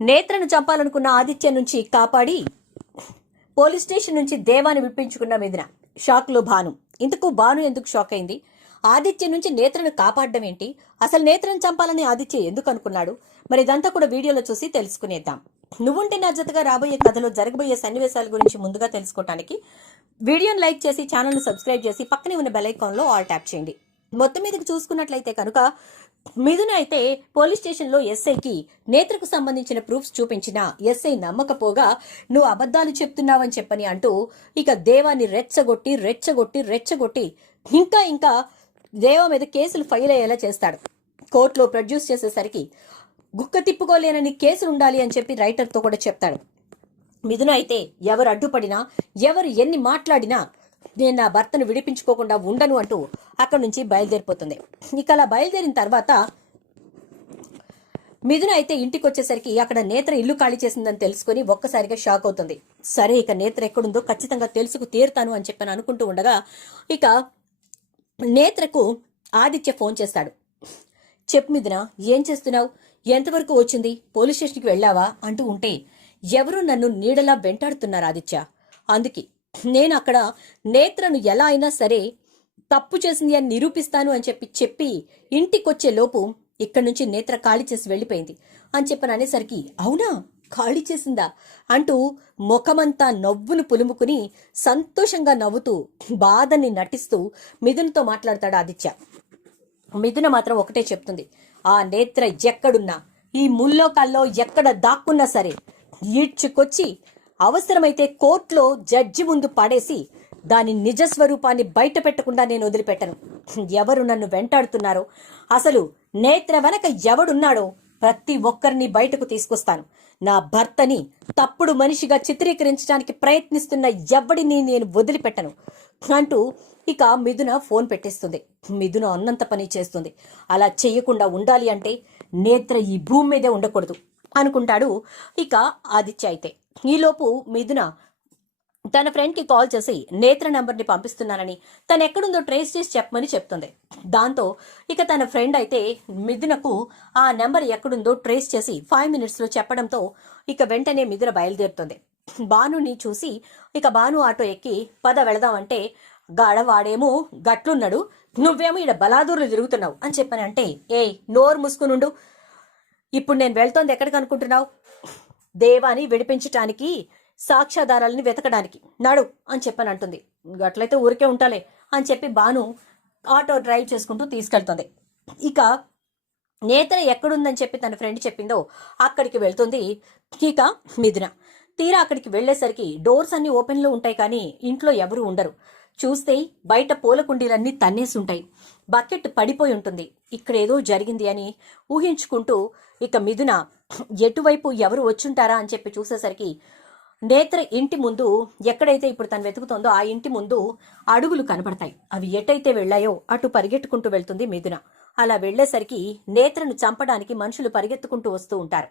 నేత్రను చంపాలనుకున్న ఆదిత్య నుంచి కాపాడి police station నుంచి దేవాన్ని విప్పించుకున్న మీదిన షాక్లో భాను. ఇంతకు భాను ఎందుకు షాక్ అయింది? ఆదిత్య నుంచి నేత్రను కాపాడడం ఏంటి? అసలు నేత్రను చంపాలని ఆదిత్య ఎందుకు అనుకున్నాడు? మరి ఇదంతా కూడా వీడియోలో చూసి తెలుసుకునేద్దాం. నువ్వుంటే నా జతగా రాబోయే కథలో జరగబోయే సన్నివేశాల గురించి ముందుగా తెలుసుకోవటానికి వీడియోను లైక్ చేసి ఛానల్ను సబ్స్క్రైబ్ చేసి పక్కనే ఉన్న బెల్ ఐకాన్లో ఆల్ ట్యాప్ చేయండి. మొత్తం మీదకి చూసుకున్నట్లయితే కనుక మిథున అయితే పోలీస్ స్టేషన్లో ఎస్ఐకి నేత్రకు సంబంధించిన ప్రూఫ్స్ చూపించిన ఎస్ఐ నమ్మకపోగా నువ్వు అబద్ధాలు చెప్తున్నావని చెప్పని అంటూ ఇక దేవాన్ని రెచ్చగొట్టి రెచ్చగొట్టి రెచ్చగొట్టి ఇంకా ఇంకా దేవా మీద కేసులు ఫైల్ అయ్యేలా చేస్తాడు. కోర్టులో ప్రొడ్యూస్ చేసేసరికి గుక్క తిప్పుకోలేనని కేసులు ఉండాలి అని చెప్పి రైటర్తో కూడా చెప్తాడు. మిథున అయితే ఎవరు అడ్డుపడినా ఎవరు ఎన్ని మాట్లాడినా నేను నా భర్తను విడిపించుకోకుండా ఉండను అంటూ అక్కడి నుంచి బయలుదేరిపోతుంది. ఇక అలా బయలుదేరిన తర్వాత మిథున అయితే ఇంటికి వచ్చేసరికి అక్కడ నేత్ర ఇల్లు ఖాళీ చేసిందని తెలుసుకుని ఒక్కసారిగా షాక్ అవుతుంది. సరే ఇక నేత్ర ఎక్కడుందో ఖచ్చితంగా తెలుసుకు తీరుతాను అని చెప్పని అనుకుంటూ ఉండగా ఇక నేత్రకు ఆదిత్య ఫోన్ చేస్తాడు. చెప్పు మిథున ఏం చేస్తున్నావు? ఎంతవరకు వచ్చింది? పోలీస్ స్టేషన్కి వెళ్ళావా? అంటూ ఉంటే ఎవరు నన్ను నీడలా వెంటాడుతున్నారు ఆదిత్య. అందుకే నేను అక్కడ నేత్రను ఎలా అయినా సరే తప్పు చేసింది అని నిరూపిస్తాను అని చెప్పి చెప్పి ఇంటికొచ్చే లోపు ఇక్కడి నుంచి నేత్ర ఖాళీ చేసి వెళ్ళిపోయింది. అని చెప్పని అనేసరికి అవునా? ఖాళీ చేసిందా? అంటూ ముఖమంతా నవ్వును పులుముకుని సంతోషంగా నవ్వుతూ బాధని నటిస్తూ మిథున్తో మాట్లాడతాడు ఆదిత్య. మిథున మాత్రం ఒకటే చెప్తుంది ఆ నేత్ర ఎక్కడున్నా? ఈ ముల్లోకాల్లో ఎక్కడ దాక్కున్నా సరే ఈడ్చుకొచ్చి అవసరమైతే కోర్టులో జడ్జి ముందు పడేసి దాని నిజ స్వరూపాన్ని బయట పెట్టకుండా నేను వదిలిపెట్టను. ఎవరు నన్ను వెంటాడుతున్నారో? అసలు నేత్ర వెనక ఎవడున్నాడో ప్రతి ఒక్కరిని బయటకు తీసుకొస్తాను. నా భర్తని తప్పుడు మనిషిగా చిత్రీకరించడానికి ప్రయత్నిస్తున్న ఎవడిని నేను వదిలిపెట్టను. అంటూ ఇక మిథున ఫోన్ పెట్టేస్తుంది. మిథున అన్నంత పని చేస్తుంది. అలా చేయకుండా ఉండాలి అంటే నేత్ర ఈ భూమి మీదే ఉండకూడదు అనుకుంటాడు ఇక ఆదిత్య అయితే. ఈలోపు మిథున తన ఫ్రెండ్కి కాల్ చేసి నేత్ర నంబర్ని పంపిస్తున్నానని. తను ఎక్కడుందో ట్రేస్ చేసి చెప్పమని చెప్తుంది. దాంతో ఇక తన ఫ్రెండ్ అయితే మిథునకు ఆ నెంబర్ ఎక్కడుందో ట్రేస్ చేసి ఫైవ్ మినిట్స్లో చెప్పడంతో ఇక వెంటనే మిథున బయలుదేరుతుంది. భానుని చూసి ఇక భాను ఆటో ఎక్కి పద వెళదామంటే గాడవాడేమో గట్లున్నాడు. నువ్వేమో ఈడ బలాదూరులు తిరుగుతున్నావు. అని చెప్పాను అంటే ఏయ్ నోరు మూసుకునుండు. ఇప్పుడు నేను వెళ్తోంది ఎక్కడికి అనుకుంటున్నావు? దేవాని విడిపించటానికి సాక్ష్యాధారాలని వెతకడానికి. నడు అని చెప్పని అంటుంది గట్లయితే ఊరికే ఉంటాలే అని చెప్పి బాను ఆటో డ్రైవ్ చేసుకుంటూ తీసుకెళ్తుంది. ఇక నేత్ర ఎక్కడుందని చెప్పి తన ఫ్రెండ్ చెప్పిందో అక్కడికి వెళ్తుంది ఇక మిథున. తీరా అక్కడికి వెళ్ళేసరికి డోర్స్ అన్ని ఓపెన్లో ఉంటాయి కానీ ఇంట్లో ఎవరు ఉండరు. చూస్తే బయట పూల కుండీలన్నీ తన్నేసి ఉంటాయి. బకెట్ పడిపోయి ఉంటుంది. ఇక్కడేదో జరిగింది అని ఊహించుకుంటూ ఇక మిథున ఎటువైపు ఎవరు వచ్చుంటారా? అని చెప్పి చూసేసరికి నేత్ర ఇంటి ముందు ఎక్కడైతే ఇప్పుడు తను వెతుకుతోందో ఆ ఇంటి ముందు అడుగులు కనబడతాయి అవి ఎటైతే వెళ్ళాయో అటు పరిగెట్టుకుంటూ వెళ్తుంది మిథున. అలా వెళ్ళేసరికి నేత్రను చంపడానికి మనుషులు పరిగెత్తుకుంటూ వస్తూ ఉంటారు.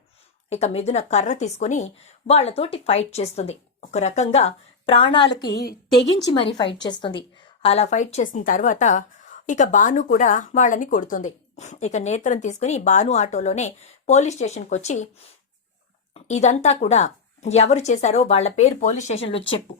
ఇక మిథున కర్ర తీసుకుని వాళ్ళతోటి ఫైట్ చేస్తుంది. ఒక రకంగా ప్రాణాలకి తెగించి మరీ ఫైట్ చేస్తుంది. అలా ఫైట్ చేసిన తర్వాత ఇక బాను కూడా వాళ్ళని కొడుతుంది. ఇక నేత్రం తీసుకుని బాను ఆటోలోనే పోలీస్ స్టేషన్కి వచ్చి ఇదంతా కూడా ఎవరు చేశారో వాళ్ళ పేరు పోలీస్ స్టేషన్లో చెప్పు.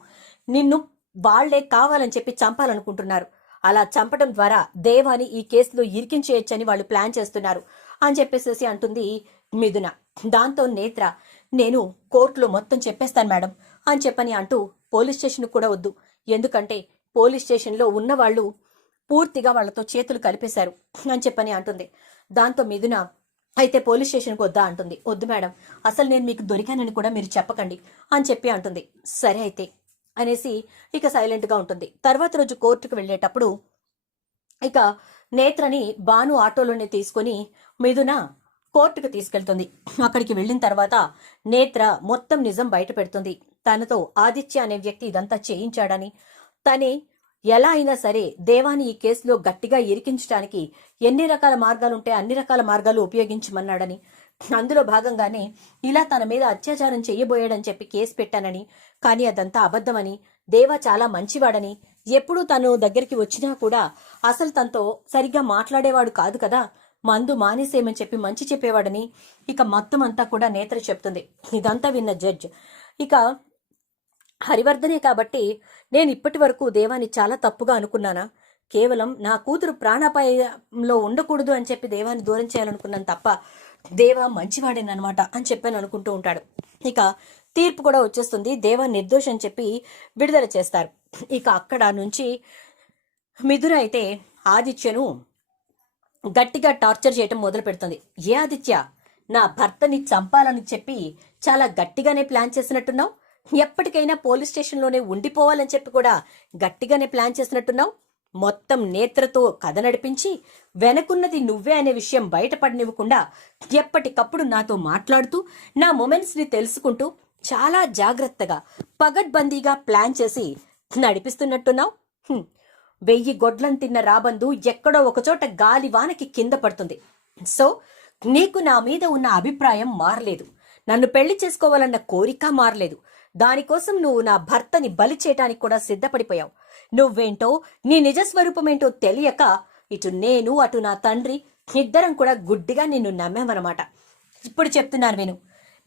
నిన్ను వాళ్ళే కావాలని చెప్పి చంపాలనుకుంటున్నారు. అలా చంపడం ద్వారా దేవాని ఈ కేసులో ఇరికించేయచ్చని వాళ్ళు ప్లాన్ చేస్తున్నారు అని చెప్పేసేసి అంటుంది మిథున. దాంతో నేత్ర నేను కోర్టులో మొత్తం చెప్పేస్తాను మేడం అని చెప్పని అంటూ పోలీస్ స్టేషన్ కూడా వద్దు. ఎందుకంటే పోలీస్ స్టేషన్లో ఉన్న వాళ్ళు పూర్తిగా వాళ్ళతో చేతులు కలిపేశారు అని చెప్పని అంటుంది. దాంతో మిథున అయితే పోలీస్ స్టేషన్కి వద్దా అంటుంది. వద్దు మేడం అసలు నేను మీకు దొరికానని కూడా మీరు చెప్పకండి అని చెప్పి అంటుంది. సరే అయితే అనేసి ఇక సైలెంట్గా ఉంటుంది. తర్వాత రోజు కోర్టుకు వెళ్ళేటప్పుడు ఇక నేత్రని బాను ఆటోలోనే తీసుకొని మిథున కోర్టుకు తీసుకెళ్తుంది. అక్కడికి వెళ్ళిన తర్వాత నేత్ర మొత్తం నిజం బయట పెడుతుంది. తనతో ఆదిత్య అనే వ్యక్తి ఇదంతా చేయించాడని తనే ఎలా అయినా సరే దేవాని ఈ కేసులో గట్టిగా ఇరికించడానికి ఎన్ని రకాల మార్గాలుంటే అన్ని రకాల మార్గాలు ఉపయోగించమన్నాడని. అందులో భాగంగానే ఇలా తన మీద అత్యాచారం చెయ్యబోయాడని చెప్పి కేసు పెట్టానని. కానీ అదంతా అబద్ధమని. దేవా చాలా మంచివాడని. ఎప్పుడూ తను దగ్గరికి వచ్చినా కూడా అసలు తనతో సరిగ్గా మాట్లాడేవాడు కాదు కదా. మందు మానేసేయమని చెప్పి మంచి చెప్పేవాడని. ఇక మొత్తం అంతా కూడా నేత్ర చెప్తుంది. ఇదంతా విన్న జడ్జ్. ఇక హరివర్ధనే కాబట్టి నేను ఇప్పటి వరకు దేవాన్ని చాలా తప్పుగా అనుకున్నానా? కేవలం నా కూతురు ప్రాణాపాయంలో ఉండకూడదు అని చెప్పి దేవాన్ని దూరం చేయాలనుకున్నాను తప్ప దేవ మంచివాడేనమాట అని చెప్పాను అనుకుంటూ ఉంటాడు. ఇక తీర్పు కూడా వచ్చేస్తుంది. దేవ నిర్దోషం అని చెప్పి విడుదల చేస్తారు. ఇక అక్కడ నుంచి మిథున అయితే ఆదిత్యను గట్టిగా టార్చర్ చేయటం మొదలు పెడుతుంది. ఏ ఆదిత్య నా భర్తని చంపాలని చెప్పి చాలా గట్టిగానే ప్లాన్ చేసినట్టున్నావు? ఎప్పటికైనా పోలీస్ స్టేషన్లోనే ఉండిపోవాలని చెప్పి కూడా గట్టిగానే ప్లాన్ చేసినట్టున్నావు. మొత్తం నేత్రతో కథ నడిపించి వెనకున్నది నువ్వే అనే విషయం బయటపడనివ్వకుండా ఎప్పటికప్పుడు నాతో మాట్లాడుతూ నా మొమెంట్స్ని తెలుసుకుంటూ చాలా జాగ్రత్తగా పగడ్బందీగా ప్లాన్ చేసి నడిపిస్తున్నట్టున్నావు. వెయ్యి గొడ్లను తిన్న రాబందు ఎక్కడో ఒకచోట గాలి వానకి కింద పడుతుంది. సో నీకు నా మీద ఉన్న అభిప్రాయం మారలేదు. నన్ను పెళ్ళి చేసుకోవాలన్న కోరిక మారలేదు. దానికోసం నువ్వు నా భర్తని బలి చేయటానికి కూడా సిద్ధపడిపోయావు. నువ్వేంటో నీ నిజస్వరూపమేంటో తెలియక ఇటు నేను అటు నా తండ్రి ఇద్దరం కూడా గుడ్డిగా నిన్ను నమ్మామన్నమాట. ఇప్పుడు చెప్తున్నాను నేను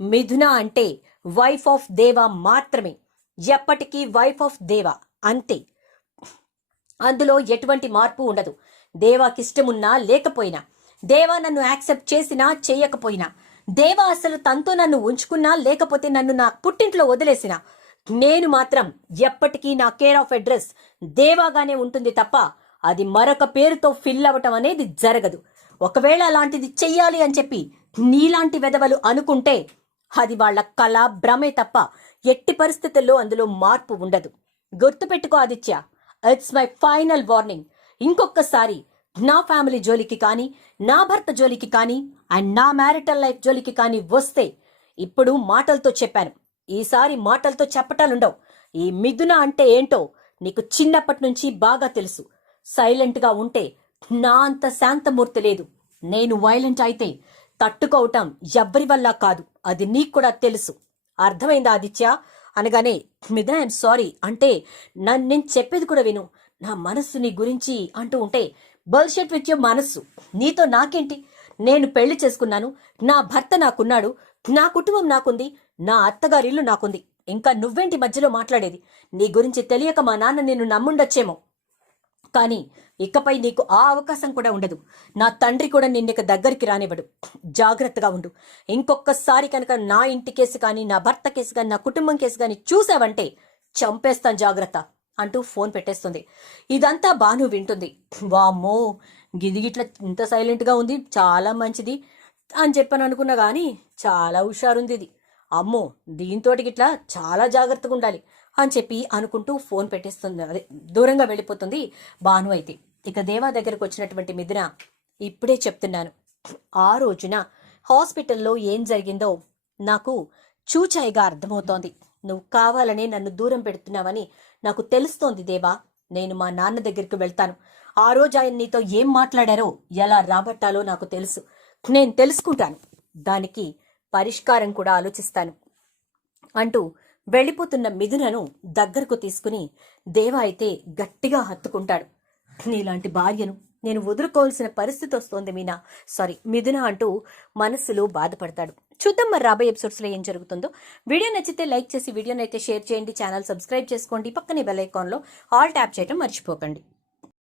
మిథున అంటే వైఫ్ ఆఫ్ దేవా మాత్రమే. ఎప్పటికీ వైఫ్ ఆఫ్ దేవా అంతే. అందులో ఎటువంటి మార్పు ఉండదు. దేవాకిష్టమున్నా లేకపోయినా. దేవా నన్ను యాక్సెప్ట్ చేసినా చేయకపోయినా. దేవా అసలు తనతో నన్ను ఉంచుకున్నా లేకపోతే నన్ను నా పుట్టింట్లో వదిలేసినా. నేను మాత్రం ఎప్పటికీ నా కేర్ ఆఫ్ అడ్రస్ దేవాగానే ఉంటుంది తప్ప అది మరొక పేరుతో ఫిల్ అవ్వటం అనేది జరగదు. ఒకవేళ అలాంటిది చెయ్యాలి అని చెప్పి నీలాంటి వెధవలు అనుకుంటే అది వాళ్ళ కళ భ్రమే తప్ప ఎట్టి పరిస్థితుల్లో అందులో మార్పు ఉండదు. గుర్తుపెట్టుకో Aditya it's my final warning ఇంకొకసారి నా ఫ్యామిలీ జోలికి కానీ నా భర్త జోలికి కానీ అండ్ నా మ్యారిటల్ లైఫ్ జోలికి కానీ వస్తే ఇప్పుడు మాటలతో చెప్పాను. ఈసారి మాటలతో చెప్పటాలుండవు. ఈ మిథున అంటే ఏంటో నీకు చిన్నప్పటి నుంచి బాగా తెలుసు. సైలెంట్గా ఉంటే నా అంత శాంతమూర్తి లేదు. నేను వైలెంట్ అయితే తట్టుకోవటం ఎవ్వరి వల్ల కాదు. అది నీకు కూడా తెలుసు. అర్థమైందా ఆదిత్య? అనగానే మిథున ఐఎమ్ సారీ అంటే నన్ను నేను చెప్పేది కూడా విను. నా మనస్సు నీ గురించి అంటూ ఉంటే బల్షెట్ విత్ యూ మనస్సు. నీతో నాకేంటి? నేను పెళ్ళి చేసుకున్నాను. నా భర్త నాకున్నాడు. నా కుటుంబం నాకుంది. నా అత్తగారిల్లు నాకుంది. ఇంకా నువ్వేంటి మధ్యలో మాట్లాడేది? నీ గురించి తెలియక మా నాన్న నిన్ను నమ్ముండొచ్చేమో. కానీ ఇకపై నీకు ఆ అవకాశం కూడా ఉండదు. నా తండ్రి కూడా నిన్నిక దగ్గరికి రానివ్వడు. జాగ్రత్తగా ఉండు. ఇంకొకసారి కనుక నా ఇంటి కేసు కానీ నా భర్త కేసు కానీ నా కుటుంబం కేసు కానీ చూసావంటే చంపేస్తాను జాగ్రత్త. అంటూ ఫోన్ పెట్టేస్తుంది. ఇదంతా బాను వింటుంది. వామ్మో గిదిగిట్ల ఇంత సైలెంట్గా ఉంది చాలా మంచిది అని చెప్పని అనుకున్నా కానీ చాలా హుషారుంది ఇది. అమ్మో దీంతో గిట్లా చాలా జాగ్రత్తగా ఉండాలి అని చెప్పి అనుకుంటూ ఫోన్ పెట్టేస్తుంది. అదే దూరంగా వెళ్ళిపోతుంది బాను అయితే. ఇక దేవా దగ్గరకు వచ్చినటువంటి మిథున ఇప్పుడే చెప్తున్నాను. ఆ రోజున హాస్పిటల్లో ఏం జరిగిందో నాకు చూచాయిగా అర్థమవుతోంది. నువ్వు కావాలనే నన్ను దూరం పెడుతున్నావని నాకు తెలుస్తోంది దేవా నేను మా నాన్న దగ్గరికి వెళ్తాను. ఆ రోజు ఆయన నీతో ఏం మాట్లాడారో ఎలా రాబట్టాలో నాకు తెలుసు. నేను తెలుసుకుంటాను. దానికి పరిష్కారం కూడా ఆలోచిస్తాను. అంటూ వెళ్ళిపోతున్న మిథునను దగ్గరకు తీసుకుని దేవా అయితే గట్టిగా హత్తుకుంటాడు. నీలాంటి భార్యను నేను వదులుకోవాల్సిన పరిస్థితి వస్తోంది మీనా. సారీ మిథున అంటూ మనస్సులో బాధపడతాడు. చూద్దాం మరి రాబోయే ఎపిసోడ్స్లో ఏం జరుగుతుందో. వీడియో నచ్చితే లైక్ చేసి వీడియోని అయితే షేర్ చేయండి ఛానల్ సబ్స్క్రైబ్ చేసుకోండి. పక్కనే బెల్ ఐకాన్లో ఆల్ ట్యాప్ చేయడం మర్చిపోకండి.